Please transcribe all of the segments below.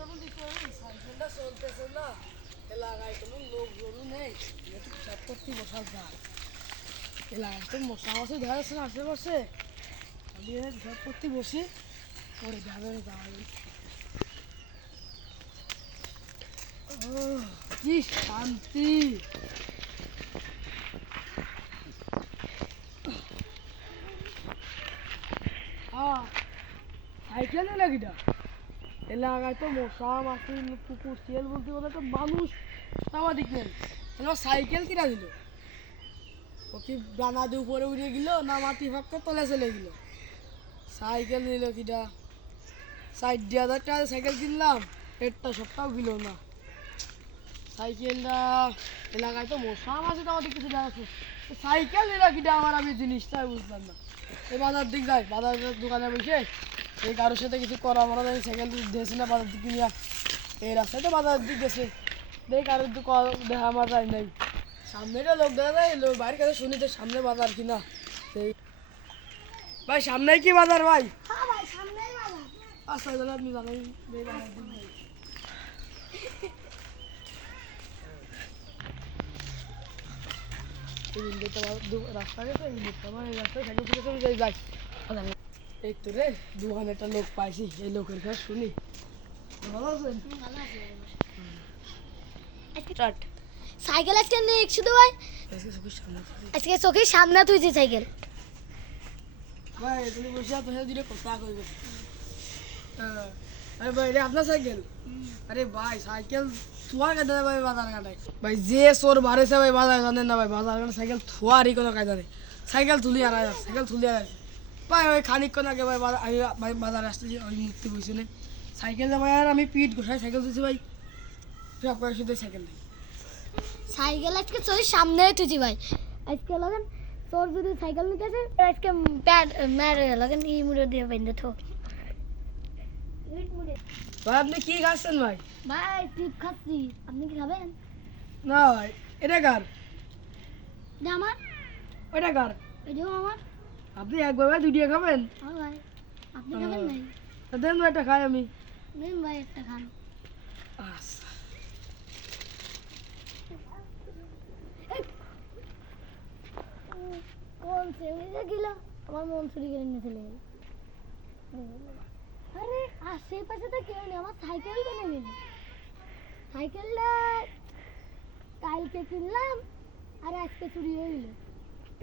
সাইকেলটা চলতেছে না, এলাকায় কোনো লোকজনও নেই, সব করতে বসা যায়। এলাকায় তো মশা মাছি দেখা যাচ্ছে না আশেপাশে, আমি সব করতে বসি পরে যাবেন যাওয়াই। কি শান্তি! সাইকেল এলাকিটা এলাকায় তো মশা মাছি কুকুর শিয়াল বলতে বলে তো মানুষ সাংবাদিক নেই। সাইকেল কিনা দিল, ও কি ডানা দিয়ে উপরে উঠে গেল না মাটি ফাঁকতে তলে চলে গেল? সাইকেল নিল কিটা, 60,000 টাকা সাইকেল কিনলাম, একটা সপ্তাহ গেল না। সাইকেলটা এলাকায় তো মশা মাছি তো আমাদের কিছু দেখাচ্ছে, সাইকেল নিল কিটা আমার, আমি জিনিসটাই বুঝলাম না। এই বাজার দিক যাই, বাজারের দোকানে বসে এই কারোর সাথে কিছু করা আমরা সাইকেল দিয়েছি না বাজার দিক নিয়ে, এই রাস্তায় তো বাজার দিক গেছে, দেখ কারোর দেখা আমার যাই নাই। সামনেটা লোক দেখা যায়, লোক বাইরের কাছে শুনি তো সামনে বাজার কিনা। সেই ভাই সামনেই কি বাজার ভাই? আচ্ছা আপনি জানাই রাস্তা গেছে, রাস্তায় সাইকেল থেকে যাই। এই তো রে দোকানে একটা লোক পাইছি, এই লোকের কাছে শুনি। ভালো আছেন? সাইকেল আজকে নেই শুধু ভাই, আজকে চোখের সামনে তুইছে সাইকেল। ভাই তুমি বসে তো দুটো কথা কইবে। আরে ভাই রে আপনার সাইকেল? আরে ভাই সাইকেল থুয়া কায়দা ভাই বাজার কাটায় ভাই, যে চোর বাড়েছে ভাই বাজার জানেন না ভাই, বাজার কাটা সাইকেল থুয়ারই কোনো কায়দা নেই। সাইকেল তুলি আর সাইকেল তুলি আর ভাই ওই খানিকক্ষণ আগে ভাই আমি ভাই বাজার আসতেছি, ওই মুক্তি বসে নেই সাইকেল ভাই, আর আমি পিঠ ঘষাই সাইকেল তুলছি ভাই, সব করে শুধু সাইকেল নেই। সাইকেল আজকে চোখের সামনে তুইছি ভাই, আজকে লাগেন তোর যদি সাইকেল নিতে আসে আজকে প্যাড মেরে লাগেন ই মুড়ে দিয়ে বেঁধে থো। ভাই আপনি কি খাচ্ছেন ভাই? ভাই টিপ খাচ্ছি, আপনি কি খাবেন? না ভাই এটা কার? এটা আমার। ওইটা কার? এটাও আমার। আপনি একবার ভাই দুটিয়া খাবেন? হ্যাঁ ভাই, আপনি খাবেন নাই? দেন ভাই একটা খাই আমি। নেন ভাই একটা খান। আচ্ছা কোন সেমিজে গেল, আমার মন চুরি করে নিয়ে চলে গেল। আরে আশেপাশে তো কেউ নেই, আমার সাইকেল কেন নিল? সাইকেলটা কালকে কিনলাম আর আজকে চুরি হয়ে গেল।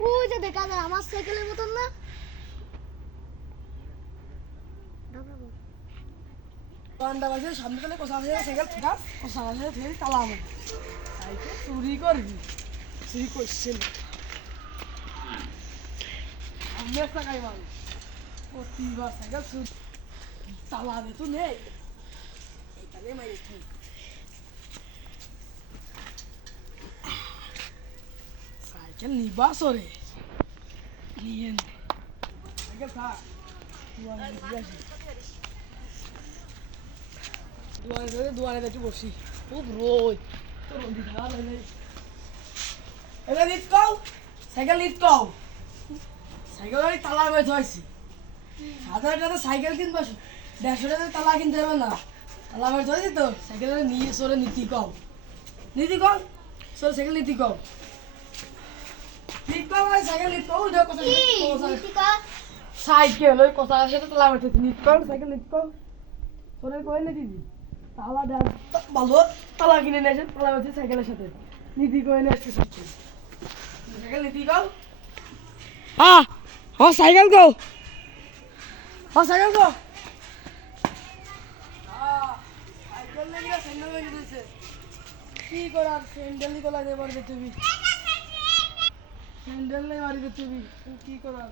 ওই যে দেখা যায় আমার সাইকেলের মতন না। সামনে তাহলে কোথা থেকে সাইকেল ফেরা, কোথা থেকে তালা আমার সাইকেল চুরি করবি, চুরি করছেন সামনে টাকাই মানুষ প্রতিবার সাইকেল চুরি, তালা দে তো নেই এইখানে মারি সাইকেল নিবা সরে নিয়ে সাইকেল থাক দুয়ারে একটু বসি, খুব রোদ তো রোদি খাওয়া লাগে। এটা নিত কও সাইকেল নিত কও, সাইকেল আমি তালা বেঁধে হয়েছি 1,000 টাকা সাইকেল কিনবো, 150 টাকা তালা কিনতে হবে না, তালা বেঁধে হয়েছি তো সাইকেল নিয়ে সরে নীতি কও, নীতি কও সরে সাইকেল নীতি কও, নিত কও ভাই সাইকেল নিত কও, এটা কথা সাইকেল ওই কথা সাথে তালা বেঁধেছি, নিত কও সাইকেল নিত কও সরে কই না দিদি তালা দেন ভালো, তালা কিনে নিয়ে আসেন তালা বেঁধে সাইকেলের সাথে নীতি কই নিয়ে আসছে সাইকেল নীতি কও। হ্যাঁ হ্যাঁ সাইকেল কো, হ্যাঁ সাইকেল কো, সাইকেল লেগে স্যান্ডেল লেগে দিয়েছে, কি করার স্যান্ডেল ই গলায় বাড়িতে তুমি, স্যান্ডেল নেই বাড়িতে তুমি কি করার।